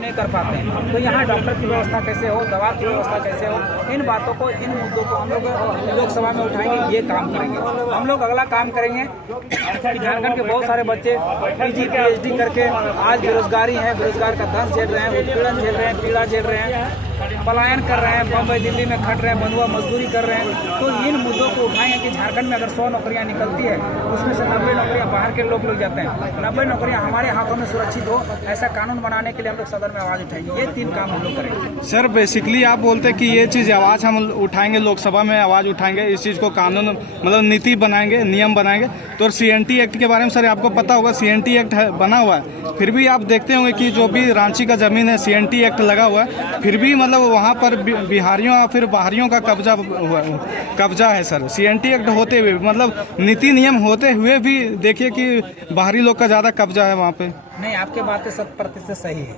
नहीं कर पाते हैं। तो यहाँ डॉक्टर की व्यवस्था कैसे हो, दवा की व्यवस्था कैसे हो, इन बातों को, इन मुद्दों को हम लोग लोकसभा में उठाएंगे, ये काम करेंगे। हम लोग अगला काम करेंगे कि झारखंड के बहुत सारे बच्चे PG PhD करके आज बेरोजगारी है, बेरोजगार का दंश झेल रहे हैं, उत्पीड़न झेल रहे हैं, पीड़ा झेल रहे हैं, पलायन कर रहे हैं, बम्बई दिल्ली में खट रहे हैं, बंधुआ मजदूरी कर रहे हैं। तो इन मुद्दों को उठाएंगे कि झारखंड में अगर 100 नौकरियां निकलती है, उसमें से 90 नौकरियां बाहर के लोग जाते हैं, 90 नौकरियां हमारे हाथों में सुरक्षित हो, ऐसा कानून बनाने के लिए हम लोग सदन में आवाज उठाएंगे। ये 3 काम हम लोग करेंगे। सर बेसिकली आप बोलते हैं कि ये चीज़ आवाज़ हम उठाएंगे, लोकसभा में आवाज़ उठाएंगे, इस चीज़ को कानून मतलब नीति बनाएंगे, नियम बनाएंगे। तो CNT एक्ट के बारे में सर आपको पता होगा, CNT एक्ट बना हुआ है, फिर भी आप देखते होंगे कि जो भी रांची का ज़मीन है CNT एक्ट लगा हुआ है, फिर भी मतलब वहाँ पर बिहारियों या फिर बाहरियों का कब्जा है सर। CNT एक्ट होते हुए मतलब नीति नियम होते हुए भी देखिए कि बाहरी लोग का ज़्यादा कब्जा है वहाँ पे। नहीं, आपके बातें 100% सही है।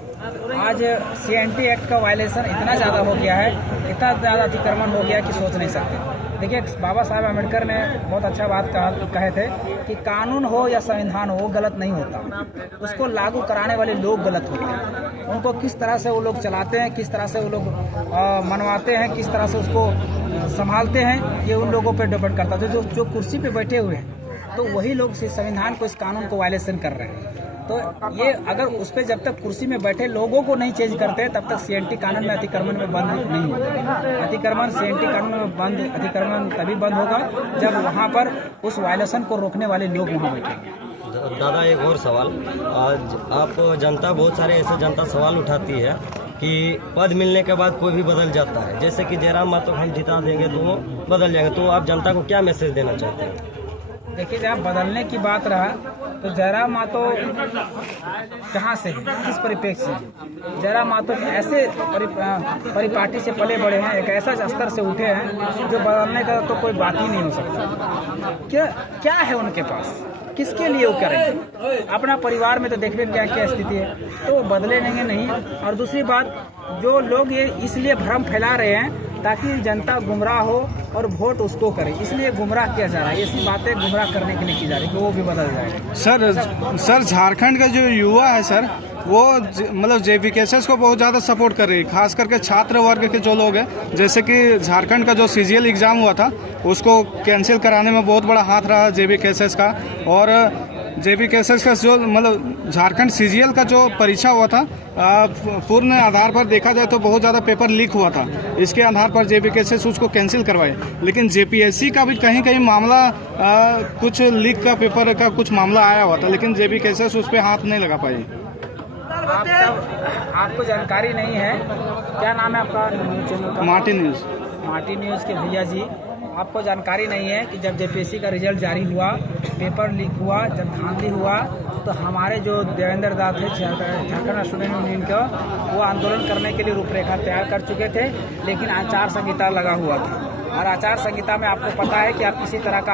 आज CNT एक्ट का वायलेशन इतना ज़्यादा हो गया है, इतना ज़्यादा अतिक्रमण हो गया कि सोच नहीं सकते। देखिए, बाबा साहब अम्बेडकर ने बहुत अच्छा बात कहे थे कि कानून हो या संविधान हो, वो गलत नहीं होता, उसको लागू कराने वाले लोग गलत होते हैं। उनको किस तरह से वो लोग चलाते हैं, किस तरह से वो लोग मनवाते हैं, किस तरह से उसको संभालते हैं, ये उन लोगों पर डिपेंड करता है। जो कुर्सी पे बैठे हुए हैं, तो वही लोग इस संविधान को, इस कानून को वायलेशन कर रहे हैं। तो ये अगर उस पर जब तक कुर्सी में बैठे लोगों को नहीं चेंज करते, तब तक CNT कानून में अतिक्रमण में बंद नहीं होगा। अतिक्रमण CNT कानून में अतिक्रमण तभी बंद होगा जब वहाँ पर उस वायलेशन को रोकने वाले लोग वहाँ बैठेंगे। दादा, एक और सवाल। आज आप जनता, बहुत सारे ऐसे जनता सवाल उठाती है कि पद मिलने के बाद कोई भी बदल जाता है, जैसे कि जयराम मातो हम जिता देंगे तो वो बदल जाएंगे, तो आप जनता को क्या मैसेज देना चाहते हैं? देखिए, जहाँ बदलने की बात रहा तो जयराम मातो कहाँ से है, किस परिप्रेक्ष्य से? जयराम मातो ऐसे परिपाटी से पले बड़े हैं, एक ऐसा स्तर से उठे हैं जो बदलने का तो कोई बात ही नहीं हो सकता। क्या है उनके पास, किसके लिए वो करेंगे? अपना परिवार में तो देख रहे क्या क्या स्थिति है, तो वो बदले नहीं। और दूसरी बात, जो लोग ये इसलिए भ्रम फैला रहे हैं ताकि जनता गुमराह हो और वोट उसको करे, इसलिए गुमराह किया जा रहा है। ऐसी बातें गुमराह करने के लिए की जा रही है कि वो भी बदल जाए। सर झारखंड का जो युवा है सर, वो मतलब JVKSS को बहुत ज़्यादा सपोर्ट कर रही है, खास करके छात्र वर्ग के जो लोग हैं। जैसे कि झारखंड का जो CGL एग्ज़ाम हुआ था, उसको कैंसिल कराने में बहुत बड़ा हाथ रहा JVKSS का। और JVKSS का जो मतलब झारखंड CGL का जो परीक्षा हुआ था, पूर्ण आधार पर देखा जाए तो बहुत ज़्यादा पेपर लीक हुआ था। इसके आधार पर JVKSS उसको कैंसिल करवाए। लेकिन JPSC का भी कहीं मामला, कुछ लीक का पेपर का कुछ मामला आया हुआ था, लेकिन JVKSS उस पर हाथ नहीं लगा पाई। आपको जानकारी नहीं है, क्या नाम है आपका? मार्टी न्यूज़ के भैया जी, आपको जानकारी नहीं है कि जब JPSC का रिजल्ट जारी हुआ, पेपर लीक हुआ, जब धांधली हुआ, तो हमारे जो देवेंद्र दा थे झारखंड स्टूडेंट यूनियन का, वो आंदोलन करने के लिए रूपरेखा तैयार कर चुके थे, लेकिन आचार संहिता लगा हुआ था। और आचार संहिता में आपको पता है कि आप किसी तरह का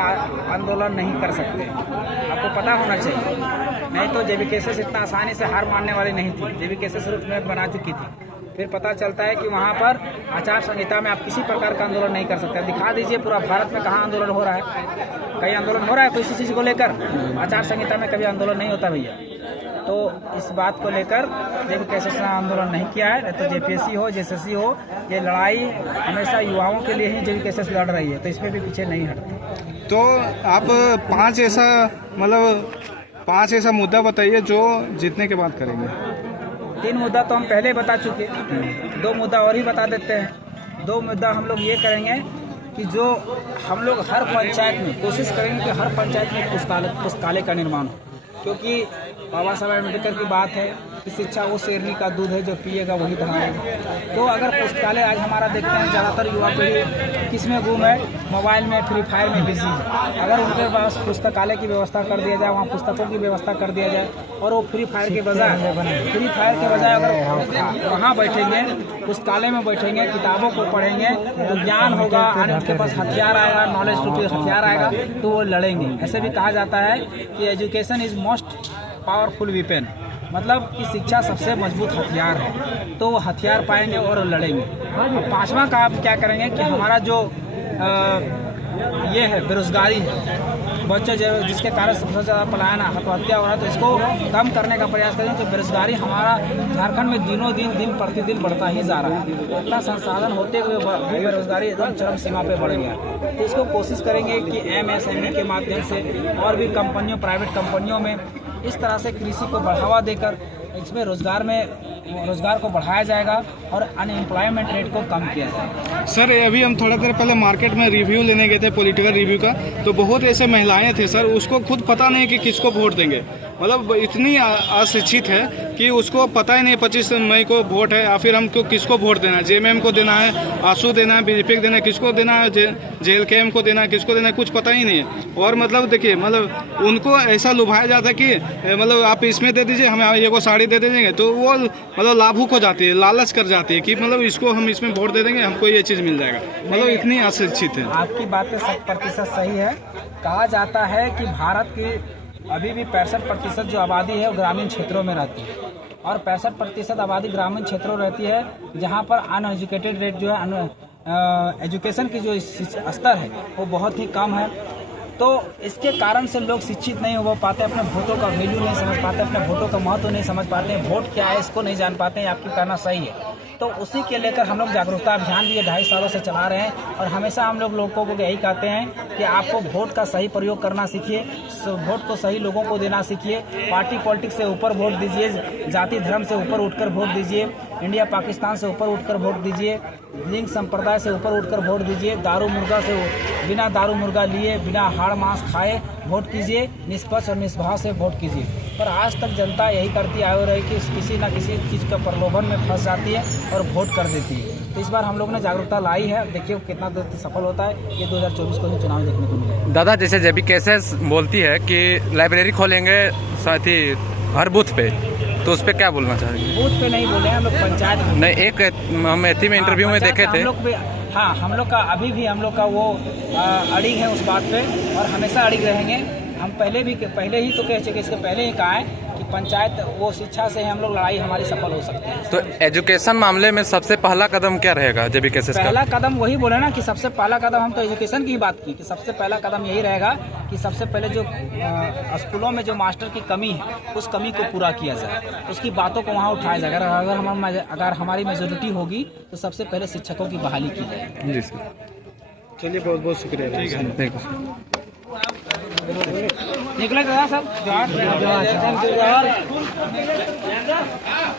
आंदोलन नहीं कर सकते, आपको पता होना चाहिए। नहीं तो JVKSS इतना आसानी से हार मानने वाली नहीं थी। JVKSS रूट मैप बना चुकी थी। फिर पता चलता है कि वहाँ पर आचार संहिता में आप किसी प्रकार का आंदोलन नहीं कर सकते। दिखा दीजिए पूरा भारत में कहाँ आंदोलन हो रहा है, कहीं आंदोलन हो रहा है किसी चीज़ को लेकर? आचार संहिता में कभी आंदोलन नहीं होता भैया। तो इस बात को लेकर JVKSS ने आंदोलन नहीं किया है। तो JPSC हो, JSSC हो, ये लड़ाई हमेशा युवाओं के लिए ही JVKSS लड़ रही है, तो इसमें भी पीछे नहीं हटते। तो आप 5 ऐसा मुद्दा बताइए जो जीतने के बाद करेंगे। 3 मुद्दा तो हम पहले बता चुके, 2 मुद्दा और ही बता देते हैं। 2 मुद्दा हम लोग ये करेंगे कि जो हम लोग हर पंचायत में कोशिश करेंगे कि हर पंचायत में पुस्तकालय का निर्माण हो, क्योंकि बाबा साहब अम्बेडकर की बात है कि शिक्षा वो शेरनी का दूध है, जो पिएगा वही बढ़ाएगा। तो अगर पुस्तकालय, आज हमारा देखते हैं ज़्यादातर युवा पीढ़ी किसमें गुम है, मोबाइल में, फ्री फायर में बिजी है। अगर उनके पास पुस्तकालय की व्यवस्था कर दिया जाए, वहाँ पुस्तकों की व्यवस्था कर दिया जाए, और वो फ्री फायर के बजाय अगर वहाँ बैठेंगे, पुस्तकालय में बैठेंगे, किताबों को पढ़ेंगे, तो ज्ञान होगा, और उनके पास हथियार आएगा, नॉलेज रूपी हथियार आएगा, तो वो लड़ेंगे। ऐसे भी कहा जाता है कि education is most powerful weapon, मतलब कि शिक्षा सबसे मजबूत हथियार है। तो वो हथियार पाएंगे और लड़ेंगे। 5वां का आप क्या करेंगे कि हमारा जो ये है बेरोजगारी है, बच्चे जिसके कारण सबसे ज़्यादा पलायन आत्महत्या हो रहा है, तो इसको कम करने का प्रयास करें। तो बेरोजगारी हमारा झारखंड में दिनों दिन प्रतिदिन बढ़ता ही जा रहा है। इतना संसाधन होते हुए भी बेरोजगारी एकदम चरम सीमा पे बढ़ गया। तो इसको कोशिश करेंगे कि MSME के माध्यम से और भी कंपनियों, प्राइवेट कंपनियों में इस तरह से कृषि को बढ़ावा देकर इसमें रोजगार को बढ़ाया जाएगा और अनएम्प्लॉयमेंट रेट को कम किया जाएगा। सर अभी हम थोड़ा देर पहले मार्केट में रिव्यू लेने गए थे, पॉलिटिकल रिव्यू का, तो बहुत ऐसे महिलाएं थे सर, उसको खुद पता नहीं कि किसको वोट देंगे। मतलब इतनी अशिक्षित है कि उसको पता ही नहीं 25 मई को वोट है, या फिर हमको किसको वोट देना है, JMM को देना है, आसू देना है, BJP को देना है, किसको देना है, JLKM को देना है, किसको देना है, कुछ पता ही नहीं है। और मतलब देखिए, मतलब उनको ऐसा लुभाया जाता है कि मतलब आप इसमें दे दीजिए, हमें ये को साड़ी दे देंगे, तो वो मतलब लाभुक हो जाती है, लालच कर जाती है कि मतलब इसको हम इसमें वोट दे देंगे, हमको ये चीज़ मिल जाएगा। मतलब इतनी अशिक्षित है। आपकी बातें 100% सही है। कहा जाता है कि भारत की अभी भी 65% जो आबादी है वो ग्रामीण क्षेत्रों में रहती है, और 65% आबादी ग्रामीण क्षेत्रों में रहती है, जहाँ पर अनएजुकेटेड रेट जो है, एजुकेशन की जो स्तर है वो बहुत ही कम है। तो इसके कारण से लोग शिक्षित नहीं हो पाते, अपने वोटों का वैल्यू नहीं समझ पाते, अपने वोटों का महत्व नहीं समझ पाते हैं, वोट क्या है इसको नहीं जान पाते हैं। आपकी कहना सही है। तो उसी के लेकर हम लोग जागरूकता अभियान भी 2.5 सालों से चला रहे हैं, और हमेशा हम लोग लोगों को यही कहते हैं कि आपको वोट का सही प्रयोग करना सीखिए, वोट को सही लोगों को देना सीखिए, पार्टी पॉलिटिक्स से ऊपर वोट दीजिए, जाति धर्म से ऊपर उठकर वोट दीजिए, इंडिया पाकिस्तान से ऊपर उठकर वोट दीजिए, लिंग संप्रदाय से ऊपर उठकर वोट दीजिए, बिना दारू मुर्गा लिए, बिना हाड़ मांस खाए वोट कीजिए, निष्पक्ष और निष्भाव से वोट कीजिए। पर आज तक जनता यही करती आ रही कि किसी न किसी चीज़ का प्रलोभन में फंस जाती है और वोट कर देती है। तो इस बार हम लोग ने जागरूकता लाई है, देखिए कितना सफल होता है। ये 2024 को ही चुनाव देखने को मिलेगा। दादा, जैसे JBKSS बोलती है कि लाइब्रेरी खोलेंगे साथ ही हर बूथ पे, तो उस पर क्या बोलना चाहेंगे? बूथ पे नहीं बोले, हम लोग पंचायत में नहीं, एक हम एथी में इंटरव्यू में देखे थे। हाँ, हम लोग का अभी भी हम लोग का वो अड़िग है उस बात पे, और हमेशा अड़िग रहेंगे। हम पहले ही तो कह चुके, इसके पहले ही कहा है कि पंचायत वो शिक्षा से ही हम लोग लड़ाई हमारी सफल हो सकती है। तो एजुकेशन मामले में सबसे पहला कदम क्या रहेगा JBKSS का? पहला कदम वही बोले ना कि सबसे पहला कदम, हम तो एजुकेशन की ही बात की कि सबसे पहला कदम यही रहेगा कि सबसे पहले जो स्कूलों में जो मास्टर की कमी है उस कमी को पूरा किया जाए, उसकी बातों को वहाँ उठाया जाए। अगर हमारी मेजोरिटी होगी तो सबसे पहले शिक्षकों की बहाली की जाए। जी सर, चलिए बहुत बहुत शुक्रिया। निकले सब